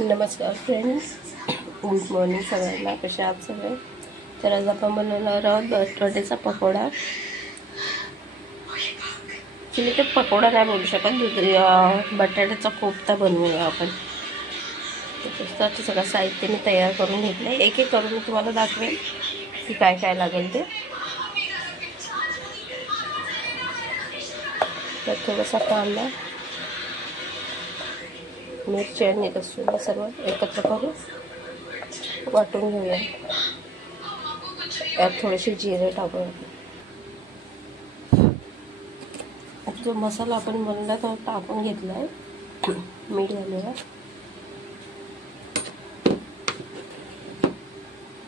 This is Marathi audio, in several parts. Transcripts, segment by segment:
नमस्कार फ्रेंड्स, गुड मॉर्निंग सगळ्यांना. कसे आहात सगळे? तर आज आपण बनवणार आहोत बटाट्याचा पकोडा. तुम्ही ते पकोडा नाही बोलू शकत, बटाट्याचा कोफ्ता बनवूया आपण. त्याच्यासाठी सगळं साहित्य मी तयार करून घेतलं आहे. एक एक करून मी तुम्हाला दाखवेन की काय काय लागेल ते. तर थोडासा कांदा, मिरची आणि लसूण सर्व एकत्र करून वाटून घेऊया. यात थोडेसे जिरे टाकूया. जो मसाला आपण बनवला तो टाकून घेतला आहे. मीठ घालूया,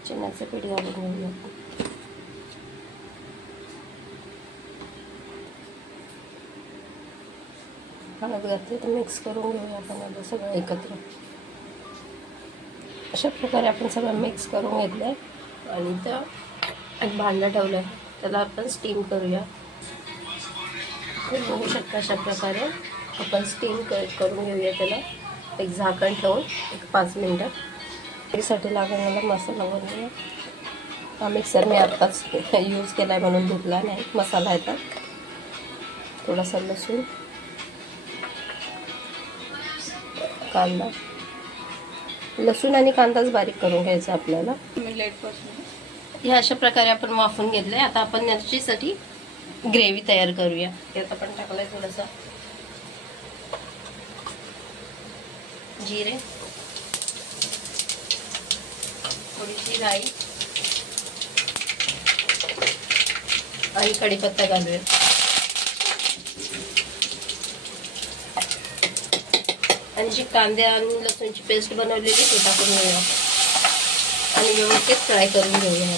चण्याचं पीठ घालून घेऊया. हळद घातली तर मिक्स करून घेऊया आपण आता सगळं एकत्र. अशा प्रकारे आपण सगळं मिक्स करून घेतलं आहे आणि त्या एक भांडं ठेवलं आहे, त्याला आपण स्टीम करूया. बघू शकता अशा प्रकारे आपण स्टीम करून घेऊया त्याला. एक झाकण ठेवून एक 5 मिनटं. त्यासाठी लागणारा मसाला बनवूया. हा मिक्सर मी आत्ताच यूज केला आहे म्हणून धुतला नाही. मसाला येतात, थोडासा लसूण, कांदा. लसूण आणि कांदाच बारीक करून घ्यायचा आपल्याला. या अशा प्रकारे आपण वाफून घेतलंय. आता आपण याच्यासाठी ग्रेव्ही तयार करूया. यात आपण टाकलंय थोडंसं जिरे, थोडीशी राई आणि कढीपत्ता घालूया. आणि जी कांदे आणि लसूणची पेस्ट बनवलेली ती टाकून घेऊया आणि व्यवस्थित फ्राय करून घेऊया.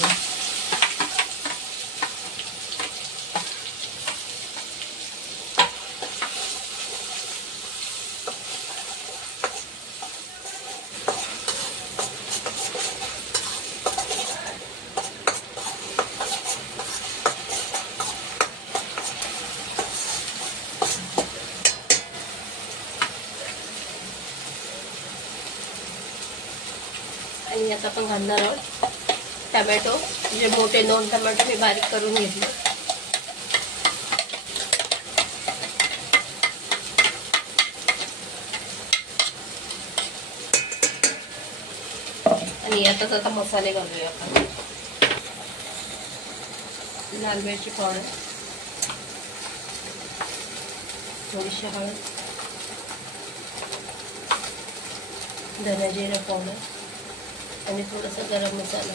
आणि यात आपण घालणार आहोत टमॅटो. जे मोठे 2 टमॅटो मी बारीक करून घेतले. आणि यातच आता मसाले घालूया आपण. लाल मिरची पावडर, थोडीशी हळद, धना जिरा पावडर आणि थोडासा गरम मसाला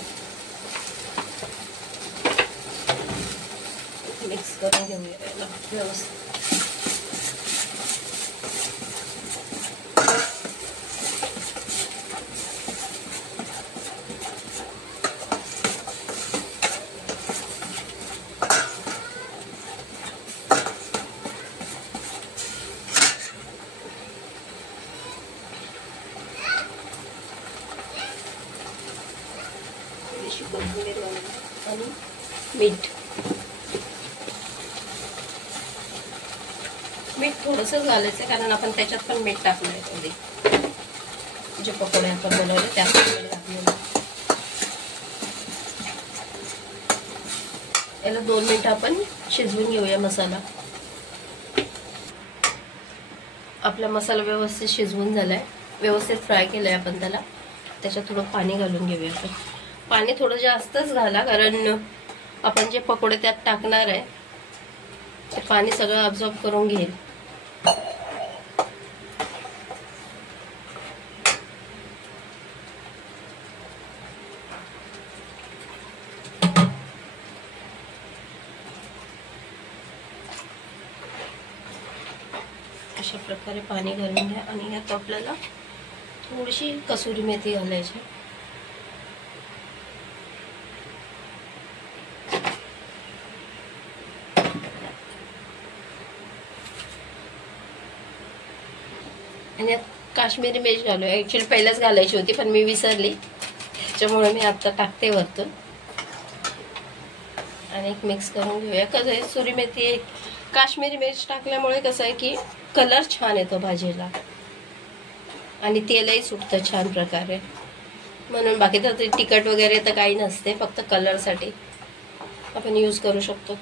मिक्स करून घेऊया याला व्यवस्थित. आणि मीठ थोडंसंच घालायचं, कारण आपण त्याच्यात पण मीठ टाकलं आहे. थोडी जे पकोडे आपण बनवले त्यात मीठ घातलेलं. याला 2 मिनिटं आपण शिजवून घेऊया मसाला. आपला मसाला व्यवस्थित शिजवून झालाय, व्यवस्थित फ्राय केलाय आपण त्याला. त्याच्यात थोडं पाणी घालून घेऊया आपण. पाणी थोडं जास्तच घाला, कारण आपण जे पकोडे त्यात टाकणार आहे ते पाणी सगळं अब्झॉर्ब करून घेईल. अशा प्रकारे पाणी घालून घ्या. आणि यात आपल्याला थोडीशी कसुरी मेथी घालायची. आणि काश्मीरी मिरच घालूया. ॲक्च्युली पहिल्याच घालायची होती पण मी विसरली, त्याच्यामुळे मी आता टाकते वरतून. आणि मिक्स करून घेऊया. कसं आहे, सुरी मेथी काश्मीरी मिरच टाकल्यामुळे कसं आहे की कलर छान येतो भाजीला. आणि तेलही सुटतं छान प्रकारे. म्हणून बाकी तर ते तिखट वगैरे तर काही नसते, फक्त कलरसाठी आपण यूज करू शकतो.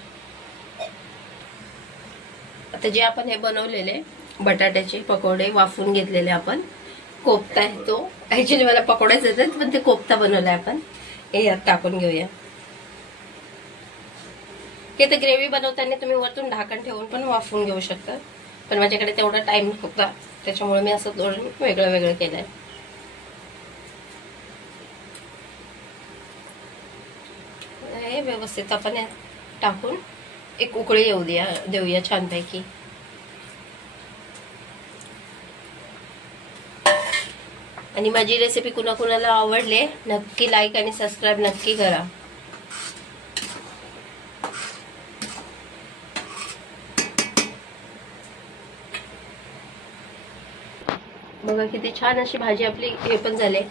आता जे आपण हे बनवलेले बटाट्याचे पकोडे वाफवून घेतलेले आपण, कोफ्ता आहे तो. ऍक्च्युली मला पकोडेच येतात, पण ते कोफ्ता बनवलाय आपण. हे यात टाकून घेऊया. हे तर ग्रेव्ही बनवताना तुम्ही वरतून ढाकण ठेवून पण वाफवून घेऊ शकता, पण माझ्याकडे तेवढा टाइम नव्हता, त्याच्यामुळे मी असं थोडं वेगळं वेगळं केलंय. हे व्यवस्थित आपण टाकून एक उकळी येऊ देऊया छानपैकी. आणि माझी रेसिपी कुणाकुणाला आवडले नक्की लाईक आणि सबस्क्राईब नक्की करा. बघा किती छान अशी भाजी आपली हे पण झाले,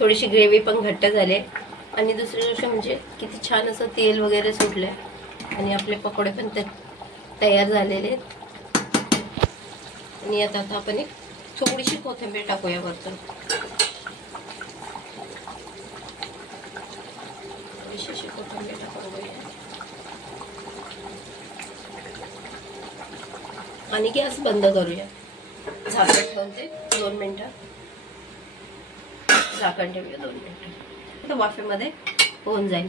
थोडीशी ग्रेव्ही पण घट्ट झाले. आणि दुसरी गोष्ट म्हणजे किती छान असं तेल वगैरे सुटले आणि आपले पकोडे पण तयार झालेले आहेत. आणि आता आपण एक थोडीशी कोथिंबीर टाकूया वरतून. थोडीशी कोथिंबीर टाकूया आणि गॅस बंद करूया. झाकण ठेवते 2 मिनिटं. झाकण ठेवूया 2 मिनिटं, तर वाफेमध्ये होऊन जाईल.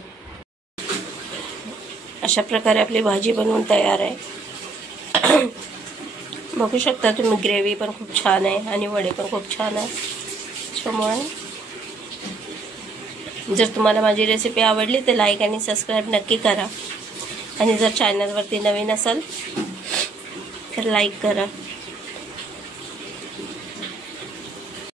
अशा प्रकारे आपली भाजी बनवून तयार आहे. बघू शकता तुम्ही, ग्रेव्ही पण खूप छान आहे आणि वडे पण खूप छान आहे. त्यामुळे जर तुम्हाला माझी रेसिपी आवडली तर लाईक आणि सबस्क्राईब नक्की करा. आणि जर चॅनलवरती नवीन असाल तर लाईक करा.